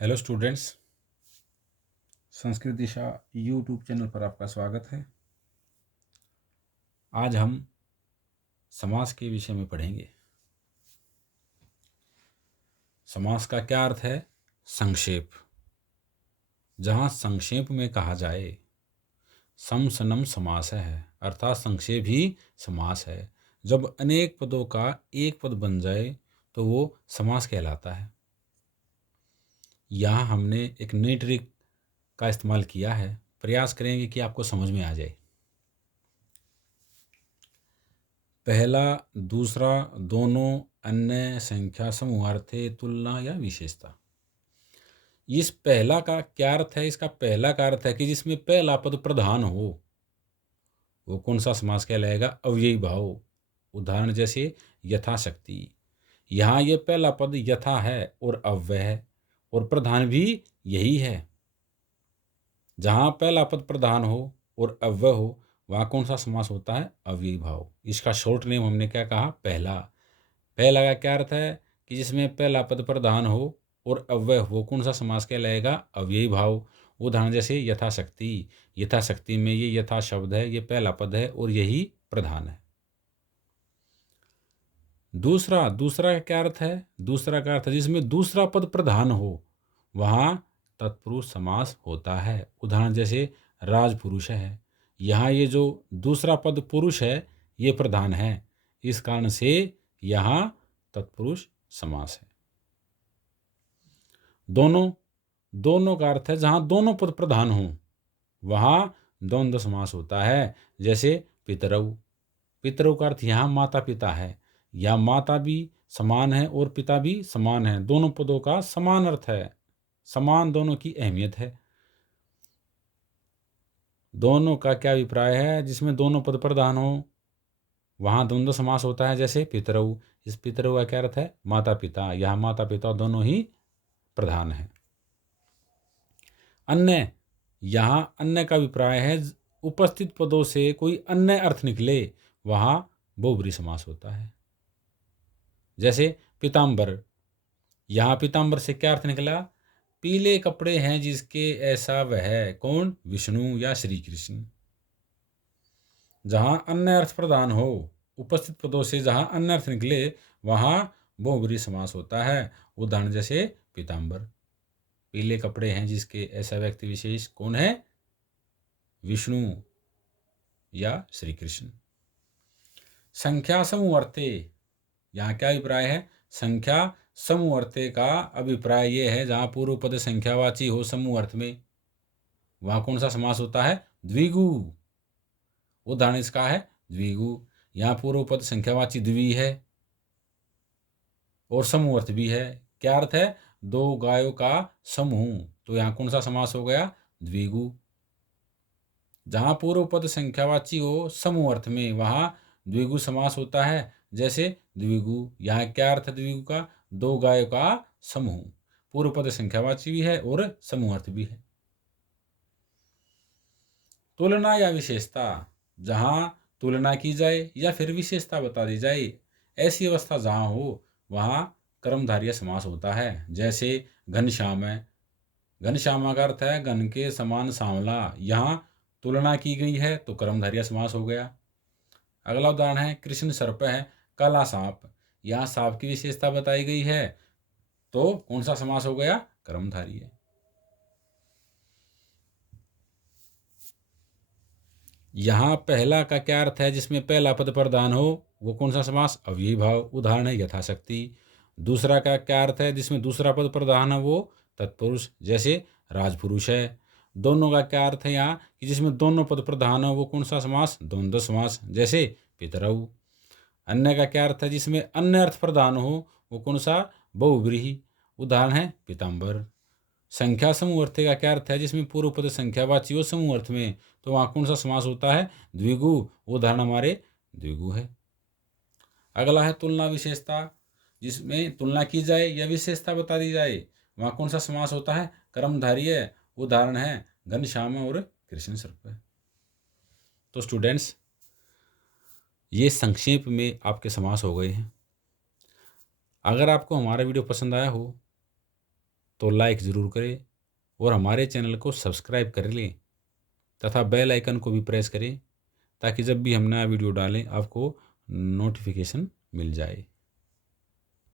Hello students, Sanskrit दिशा YouTube channel पर आपका स्वागत है। आज हम समास के विषय में पढ़ेंगे। समास का क्या अर्थ है? संक्षेप। जहाँ संक्षेप में कहा जाए समसनम समास है, अर्थात संक्षेप ही समास है। जब अनेक पदों का एक पद बन जाए तो वो समास कहलाता है। यहाँ हमने एक नई ट्रिक का इस्तेमाल किया है। प्रयास करेंगे कि आपको समझ में आ जाए। पहला, दूसरा, दोनों, अन्य, संख्या, समूहार्थे, तुलना या विशेषता। इस पहला का क्या अर्थ है? इसका पहला का अर्थ है कि जिसमें पहला पद प्रधान हो वो कौन सा समास कहलाएगा? अव्ययी भाव। उदाहरण जैसे यथाशक्ति। यहाँ ये पहला पद यथा है और अव्यय है और प्रधान भी यही है। जहाँ पहला पद प्रधान हो और अव्यय हो वहाँ कौन सा समास होता है? अव्ययी भाव। इसका शॉर्ट नेम हमने क्या कहा? पहला। पहला का क्या अर्थ है कि जिसमें पहला पद प्रधान हो और अव्यय हो कौन सा समास कहलाएगा? अव्ययी भाव। उदाहरण जैसे यथाशक्ति। यथाशक्ति में ये यथा शब्द है, ये पहला पद है और यही प्रधान है। दूसरा, दूसरा का क्या अर्थ है? दूसरा का अर्थ है जिसमें दूसरा पद प्रधान हो वहाँ तत्पुरुष समास होता है। उदाहरण जैसे राजपुरुष है। यहाँ ये जो दूसरा पद पुरुष है ये प्रधान है, इस कारण से यहाँ तत्पुरुष समास है। दोनों, दोनों का अर्थ है जहाँ दोनों पद प्रधान हों वहाँ द्वंद्व समास होता है। जैसे पितरऊ। पितरऊ का अर्थ यहाँ माता पिता है। या माता भी समान है और पिता भी समान है। दोनों पदों का समान अर्थ है, समान दोनों की अहमियत है। दोनों का क्या अभिप्राय है? जिसमें दोनों पद प्रधान हो वहाँ द्वंद्व समास होता है। जैसे पितरऊ। इस पितरऊ का क्या अर्थ है? माता पिता। यहाँ माता पिता दोनों ही प्रधान है। अन्य, यहाँ अन्य का अभिप्राय है उपस्थित पदों से कोई अन्य अर्थ निकले वहाँ बहुब्रीहि समास होता है। जैसे पीताम्बर। यहाँ पीताम्बर से क्या अर्थ निकला? पीले कपड़े हैं जिसके ऐसा वह। कौन? विष्णु या श्री कृष्ण। जहाँ अन्य अर्थ प्रदान हो, उपस्थित पदों से जहाँ अन्य अर्थ निकले वहाँ बहुब्रीहि समास होता है। उदाहरण जैसे पीताम्बर। पीले कपड़े हैं जिसके ऐसा व्यक्ति विशेष कौन है? विष्णु या श्री कृष्ण। संख्या समूहर्थे। यहाँ क्या अभिप्राय है? संख्या समूहर्थे का अभिप्राय ये है जहाँ पूर्व पद संख्यावाची हो समूह अर्थ में वहाँ कौन सा समास होता है? द्विगु। उदाहरण इसका है द्विगु। यहाँ पूर्व पद संख्यावाची द्वि है और समूह अर्थ भी है। क्या अर्थ है? दो गायों का समूह। तो यहाँ कौन सा समास हो गया? द्विगु। जहाँ पूर्व पद संख्यावाची हो समूह अर्थ में वहाँ द्विगु समास होता है। जैसे द्विगु। यहाँ क्या अर्थ है द्विगु का? दो गायों का समूह। पूर्व पद संख्यावाची भी है और समूह अर्थ भी है। तुलना या विशेषता। जहाँ तुलना की जाए या फिर विशेषता बता दी जाए ऐसी अवस्था जहाँ हो वहाँ कर्मधारय समास होता है। जैसे घनश्याम है। घनश्यामा का अर्थ है घन के समान सांवला। यहाँ तुलना की गई है तो कर्मधारय समास हो गया। अगला उदाहरण है कृष्ण सर्प है, काला सांप। यहाँ सांप की विशेषता बताई गई है तो कौन सा समास हो गया? कर्मधारय। यहाँ पहला का क्या अर्थ है? जिसमें पहला पद प्रधान हो वो कौन सा समास? अव्ययी भाव। उदाहरण है यथाशक्ति। दूसरा का क्या अर्थ है? जिसमें दूसरा पद प्रधान है वो तत्पुरुष। जैसे राजपुरुष है। दोनों का क्या अर्थ है यहाँ कि जिसमें दोनों पद प्रधान हो वो कौन सा समास? द्वंद्व समास। जैसे पितरऊ। अन्य का क्या अर्थ है? जिसमें अन्य अर्थ प्रधान हो वो कौन सा? बहुव्रीहि। उदाहरण है पीताम्बर। संख्या समूह अर्थ का क्या अर्थ है? जिसमें पूर्व पद संख्यावाची हो समूह अर्थ में तो वहाँ कौन सा समास होता है? द्विगु। उदाहरण हमारे द्विगु है। अगला है तुलना विशेषता। जिसमें तुलना की जाए या विशेषता बता दी जाए वहाँ कौन सा समास होता है? कर्मधारय। उदाहरण है घनश्याम और कृष्ण सर्प। तो स्टूडेंट्स, ये संक्षेप में आपके समास हो गए हैं। अगर आपको हमारा वीडियो पसंद आया हो तो लाइक ज़रूर करें और हमारे चैनल को सब्सक्राइब कर लें तथा बेल आइकन को भी प्रेस करें ताकि जब भी हम नया वीडियो डालें आपको नोटिफिकेशन मिल जाए।